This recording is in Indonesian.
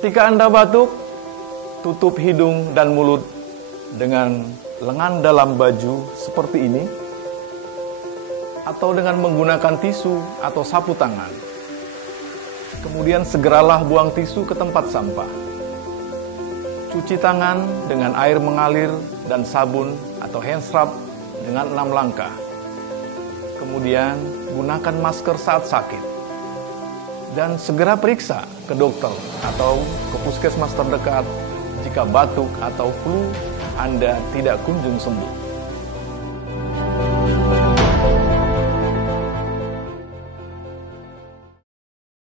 Ketika Anda batuk, tutup hidung dan mulut dengan lengan dalam baju seperti ini, atau dengan menggunakan tisu atau sapu tangan. Kemudian segeralah buang tisu ke tempat sampah. Cuci tangan dengan air mengalir dan sabun atau hand scrub dengan 6 langkah. Kemudian gunakan masker saat sakit. Dan segera periksa ke dokter atau ke puskesmas terdekat jika batuk atau flu Anda tidak kunjung sembuh.